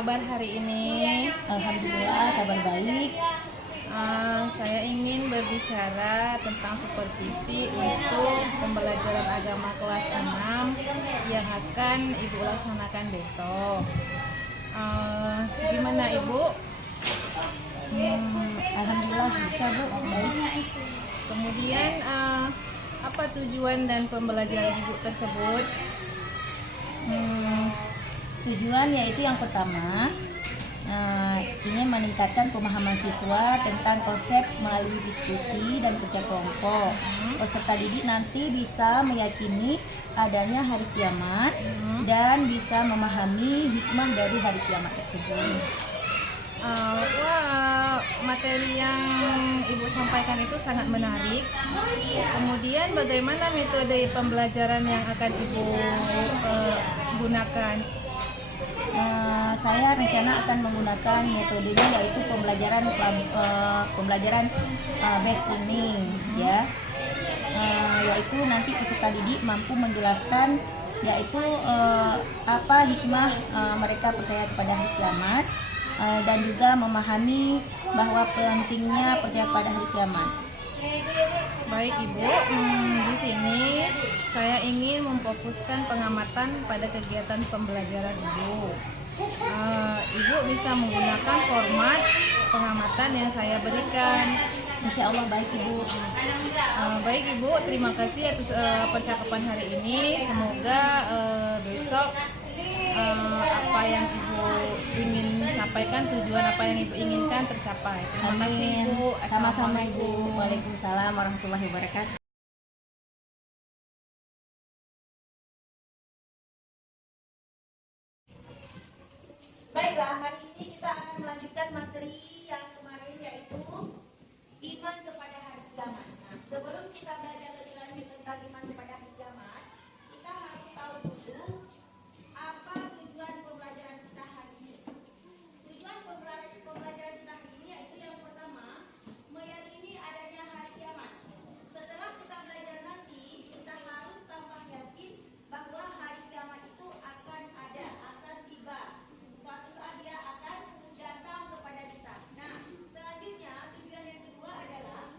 kabar hari ini? Alhamdulillah kabar baik. Saya ingin berbicara tentang supervisi untuk pembelajaran agama kelas 6 yang akan Ibu laksanakan besok. Gimana Ibu? Alhamdulillah bisa Bu, baik. Kemudian apa tujuan dan pembelajaran Ibu tersebut? Tujuan yaitu yang pertama ingin meningkatkan pemahaman siswa tentang konsep melalui diskusi dan kerja kelompok. Peserta didik nanti bisa meyakini adanya hari kiamat dan bisa memahami hikmah dari hari kiamat tersebut. Materi yang Ibu sampaikan itu sangat menarik. Kemudian bagaimana metode pembelajaran yang akan Ibu gunakan? Saya rencana akan menggunakan metodenya yaitu pembelajaran based learning, ya. Yaitu nanti peserta didik mampu menjelaskan yaitu apa hikmah mereka percaya kepada hari kiamat, dan juga memahami bahwa pentingnya percaya pada hari kiamat. Baik Ibu, di sini saya ingin memfokuskan pengamatan pada kegiatan pembelajaran Ibu. Ibu bisa menggunakan format pengamatan yang saya berikan. Insya Allah baik Ibu. Baik Ibu, terima kasih atas percakapan hari ini. Semoga besok apa yang Ibu ingin sampaikan, tujuan apa yang Ibu inginkan tercapai. Terima kasih Ibu. Sama-sama Ibu. Waalaikumsalam warahmatullahi wabarakatuh. Baiklah, hari ini kita akan melanjutkan materi yang kemarin yaitu iman kepada hari kiamat. Nah, sebelum kita belajar lebih lanjut tentang iman kepada hari kiamat, kita harus tahu dulu apa tujuan pembelajaran kita hari ini. Tujuan pembelajaran kita hari ini yaitu yang pertama, meyakini adanya hari kiamat. Setelah kita belajar nanti, kita harus tambah yakin bahwa hari kiamat itu akan ada, akan tiba. Suatu saat dia akan datang kepada kita. Nah, selanjutnya tujuan yang kedua adalah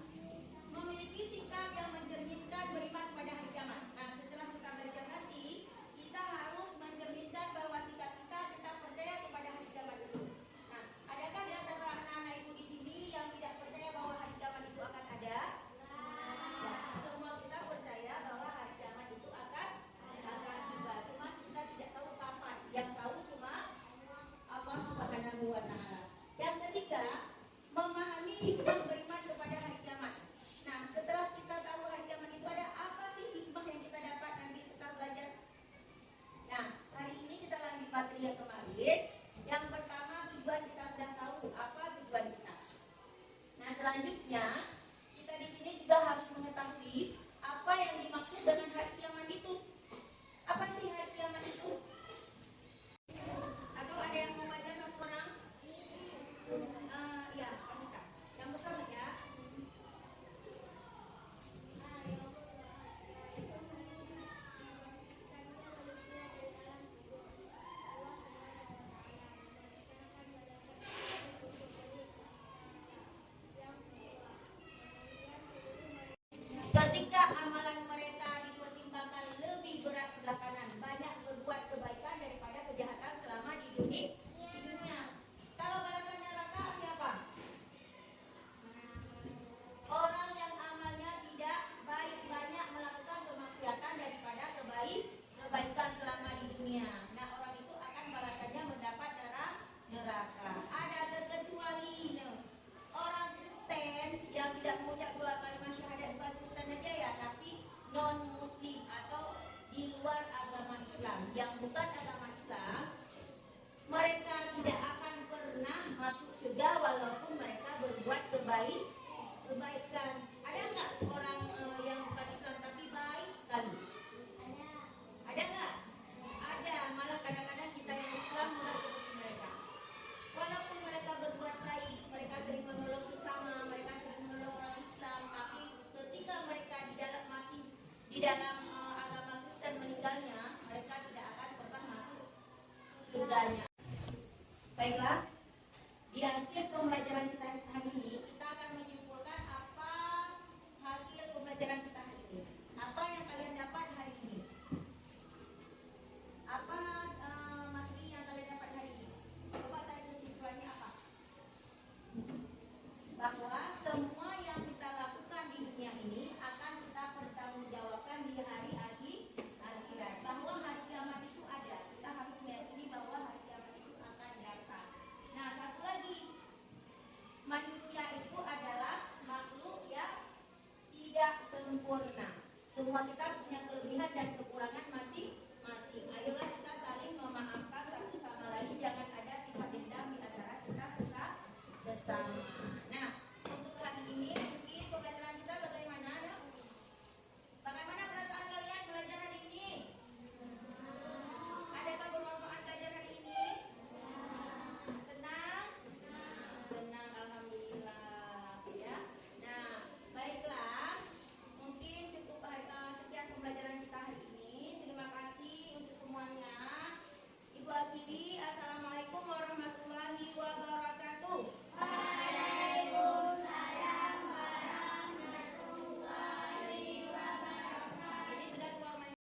memiliki sikap yang mencerminkan beriman kepada hari kiamat. Nah, setelah kita belajar nanti, kita harus mencerminkan bahwa sikap kita tetap percaya kepada hari kiamat itu. Nah, adakah di antara anak-anak ibu di sini yang tidak percaya bahwa hari kiamat itu akan ada? Ya, semua kita percaya bahwa hari kiamat itu akan tiba. Cuma kita tidak tahu kapan. Yang tahu cuma Allah Subhanahu wa Ta'ala. Yang ketiga, memahami hikmah beriman kepada hari kiamat. Nah, setelah kita tahu hari kiamat itu ada, apa sih hikmah yang kita dapat nanti setelah belajar? Nah, hari ini kita lanjut materi yang kemarin. Yang pertama, tujuan kita sudah tahu apa tujuan kita. Nah, selanjutnya kita di sini juga harus mengetahui apa yang dimaksud dengan hari kiamat itu. Apa sih hari kiamat itu? Atau ada yang mau baca satu orang? Ya, Kamika. Yang besar ya. Ketika amalan mereka dipertimbangkan lebih berat sebelah kanan, banyak berbuat kebaikan daripada kejahatan selama di dunia. Kalau balasan neraka siapa? Orang yang amalnya tidak baik, banyak melakukan kemaksiatan daripada kebaikan selama di dunia. Nah, orang itu akan balasannya mendapat neraka. Ada terkecuali orang Kristen yang tidak mengucap dua kalimat syahadat, bukan Kristen aja ya. Baiklah, di akhir pembelajaran kita hari ini, kita akan menyimpulkan apa hasil pembelajaran kita hari ini. Apa yang kalian dapat hari ini? Apa materi yang kalian dapat hari ini? Coba tarik kesimpulannya apa? Bahwa semua yang kita lakukan di dunia ini akan kita pertanggungjawabkan di hari akhirat. Bahwa hari kiamat itu ada. Kita harus meyakini bahwa hari kiamat itu akan datang. Nah, satu lagi, manusia itu adalah makhluk yang tidak sempurna. Semua kita punya kelebihan dan kekurangan masing-masing. Ayolah kita saling memaafkan satu sama lain. Jangan ada sifat dendam di antara kita sesama. Nah, untuk hari ini mungkin pembelajaran kita bagaimana? Bagaimana perasaan kalian belajar hari ini? Adakah bermanfaat belajar hari ini? Senang? Senang, alhamdulillah ya. Nah, baiklah. Mungkin cukup sekian pembelajaran kita hari ini. Terima kasih untuk semuanya. Ibu akhiri, assalamualaikum warahmatullahi wabarakatuh. Waalaikumsalam warahmatullahi wabarakatuh. Jadi sudah keluar main.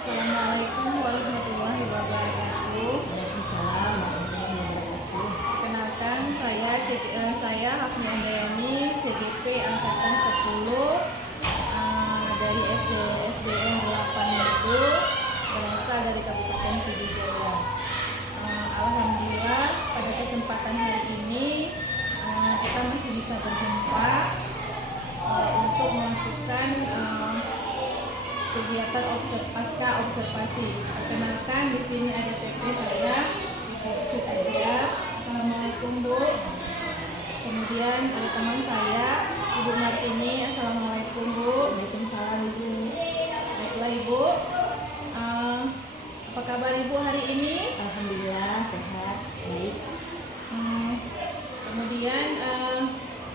Assalamualaikum warahmatullahi wabarakatuh. Waalaikumsalam warahmatullahi wabarakatuh. Kenalkan saya Hafni Andayani, CGP angkatan 10 dari SDN 8 Medu, berasal dari Kabupaten Pidijaya. Alhamdulillah pada kesempatan hari ini kita masih bisa berjumpa untuk melakukan kegiatan pasca observasi. Perkenalkan di sini ada PP saya, Ibu Cik Aja. Assalamualaikum Bu. Kemudian ada teman saya, Ibu Martini. Assalamualaikum Bu. Waalaikumsalam Ibu. Baiklah Ibu. Apa kabar Ibu hari ini? Alhamdulillah sehat, baik. Kemudian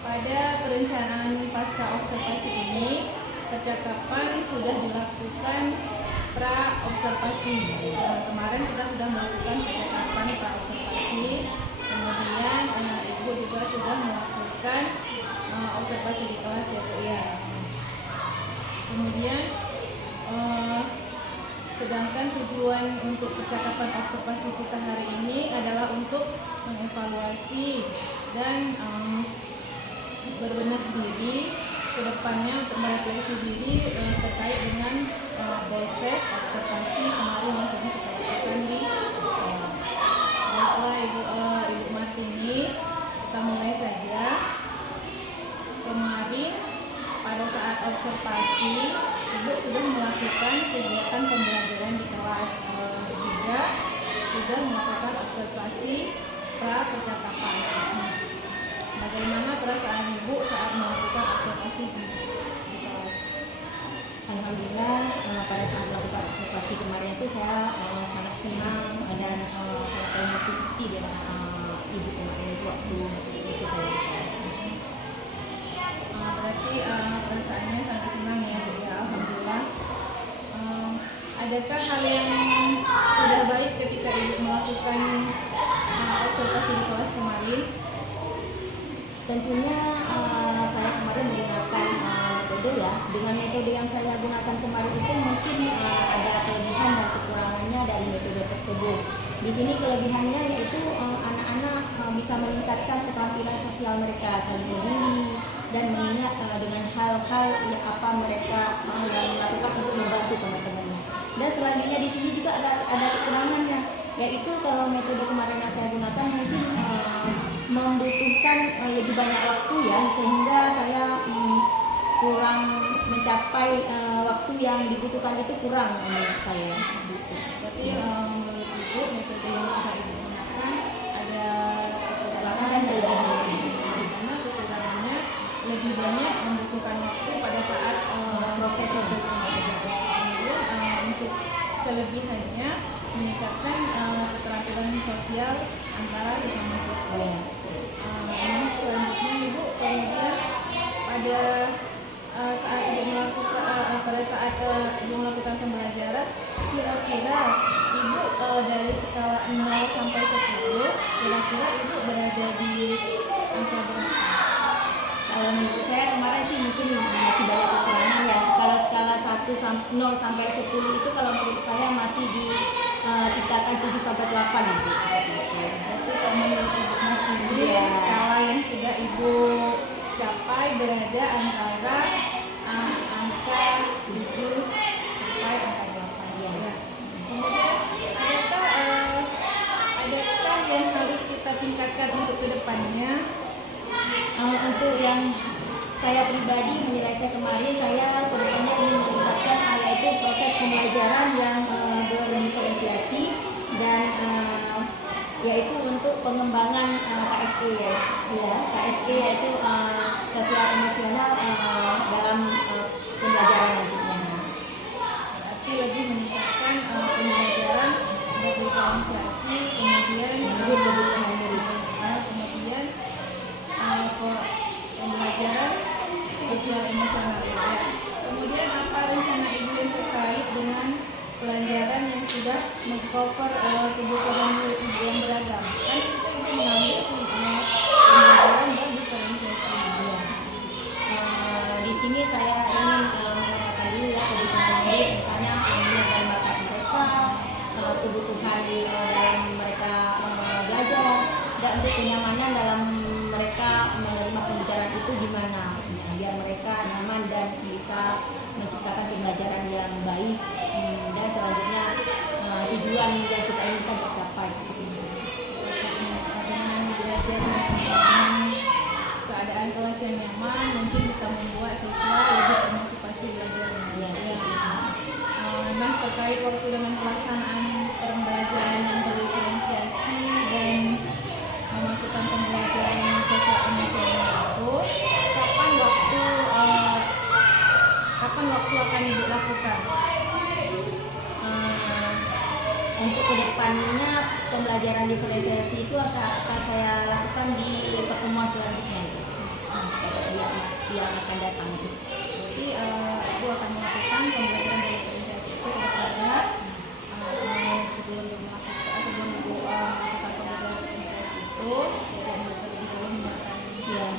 pada perencanaan pasca observasi ini percakapan sudah dilakukan pra observasi. Kemarin kita sudah melakukan percakapan pra observasi. Kemudian Ibu juga sudah melakukan observasi di kelas ya Bu ya. Kemudian sedangkan tujuan untuk percakapan observasi kita hari ini adalah untuk mengevaluasi dan berbenah diri ke depannya untuk merefleksi diri terkait dengan proses observasi kemarin maksudnya kita lakukan di baiklah Ibu Martini, kita mulai saja. Kemarin pada saat observasi Ibu sudah melakukan kegiatan pembelajaran di kelas, juga sudah melakukan observasi pra percakapan. Bagaimana perasaan Ibu saat melakukan observasi di kelas? Alhamdulillah pada saat melakukan observasi kemarin itu saya sangat senang dan sangat termotivasi dengan Ibu kemarin itu waktu misi saya di kelas. Berarti perasaannya sangat senang ya Bu ya, alhamdulillah. Adakah hal yang sudah baik ketika Ibu melakukan observasi di kelas kemarin? Tentunya saya kemarin menggunakan metode ya, dengan metode yang saya gunakan kemarin itu mungkin ada kelebihan dan kekurangannya dari metode tersebut. Di sini kelebihannya yaitu anak-anak bisa meningkatkan keterampilan sosial mereka, saling peduli dan mengingat dengan hal-hal yang apa mereka lakukan untuk membantu teman-temannya. Dan selanjutnya di sini juga ada kekurangannya, yaitu kalau metode kemarin yang saya gunakan mungkin membutuhkan lebih banyak waktu ya, sehingga saya kurang mencapai waktu yang dibutuhkan itu kurang menurut saya seperti itu. Berarti menurut Ibu metode yang sudah Ibu gunakan ada kekurangan Dan kelebihan. di mana kekurangannya lebih banyak membutuhkan waktu pada saat proses kemudian untuk kelebihannya meningkatkan keterampilan sosial antara sesama siswa. Selanjutnya Ibu kemudian pada saat ibu melakukan pembelajaran, kira-kira ibu dari skala 0 sampai 10, kira-kira ibu berada di angka berapa? Kalau menurut saya kemarin sih mungkin masih banyak kekurangan ya. Kalau skala 0 sampai 10 itu kalau menurut saya masih di tingkatan 7 sampai 8 gitu, seperti itu. Itu kalau menurut ibu sendiri, Iya. skala yang sudah ibu capai berada antara angka 7 sampai angka 8. Iya. Kemudian adakah yang harus kita tingkatkan untuk kedepannya? Untuk yang saya pribadi menilai saya kemarin, saya kedepannya ingin meningkatkan yaitu proses pembelajaran yang berdiferensiasi dan yaitu untuk pengembangan KSE ya, KSE yaitu sosial emosional dalam pembelajaran nantinya. Berarti lebih meningkatkan pembelajaran berdiferensiasi, kemudian kemudian pembelajaran sosial emosional. Kemudian apa rencana ibu yang terkait dengan pelajaran yang sudah men-cover kebutuhan murid ibu yang beragam? Kan kita ibu mengambil pembelajaran berdiferensiasi. Di sini saya ingin mengatakan dulu ya kebutuhan murid, misalnya minat dan bakat mereka, kebutuhan dalam mereka belajar, dan untuk kenyamanan dalam mereka menerima pembelajaran itu gimana, biar mereka nyaman dan bisa menciptakan pembelajaran yang baik, dan selanjutnya tujuan yang kita inginkan tercapai seperti itu. Dengan belajar dengan keadaan kelas yang nyaman mungkin bisa membuat siswa lebih termotivasi belajar. Nah, terkait waktu dengan pelaksanaan pembelajaran yang berdiferensiasi dan memasukkan pembelajaran sosial emosional itu, kapan waktu akan dilakukan? Untuk kedepannya pembelajaran diferensiasi itu akan saya lakukan di pertemuan selanjutnya yang akan datang. Jadi ibu akan melakukan pembelajaran diferensiasi itu kepada sebelum ibu melakukan pembelajaran diferensiasi itu, jadi ibu terlebih dahulu menyiapkan Ya,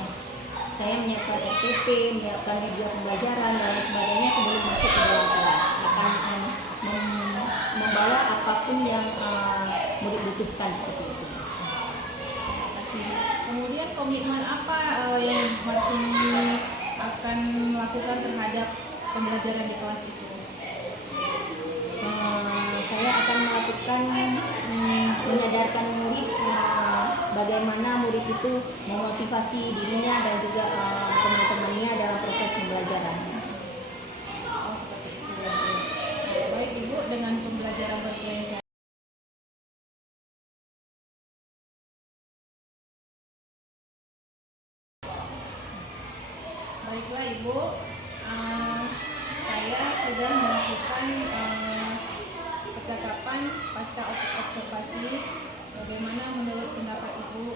saya menyiapkan RPP, menyiapkan video pembelajaran dan lain sebagainya sebelum masuk ke dalam kelas. Akan membawa apapun yang murid butuhkan seperti itu. Kemudian komitmen apa yang Martin akan melakukan terhadap pembelajaran di kelas itu? Saya akan melakukan menyadarkan murid bagaimana murid itu memotivasi dirinya dan juga teman-temannya dalam proses pembelajaran. Oh, seperti itu. Baik Ibu, dengan pembelajaran berdiferensiasi. Baiklah Ibu, saya sudah melakukan percakapan pasca observasi. Bagaimana menurut pendapat Ibu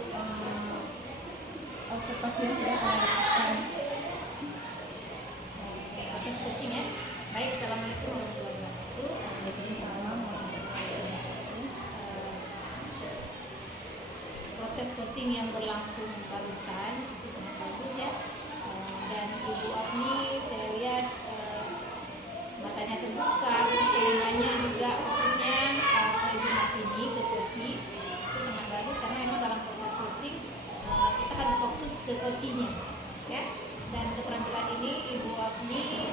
observasi yang sudah saya lakukan? Proses coaching ya. Baik, assalamualaikum warahmatullahi wabarakatuh. Waalaikumsalam warahmatullahi wabarakatuh. Proses coaching yang berlangsung barusan itu sangat bagus ya. Dan Ibu Afni saya lihat matanya terbuka, terus telinganya juga fokusnya ke Ibu Martini, ke coaching. Itu sangat bagus karena memang dalam proses coaching kita harus fokus ke coachingnya ya. Dan keterampilan ini Ibu Afni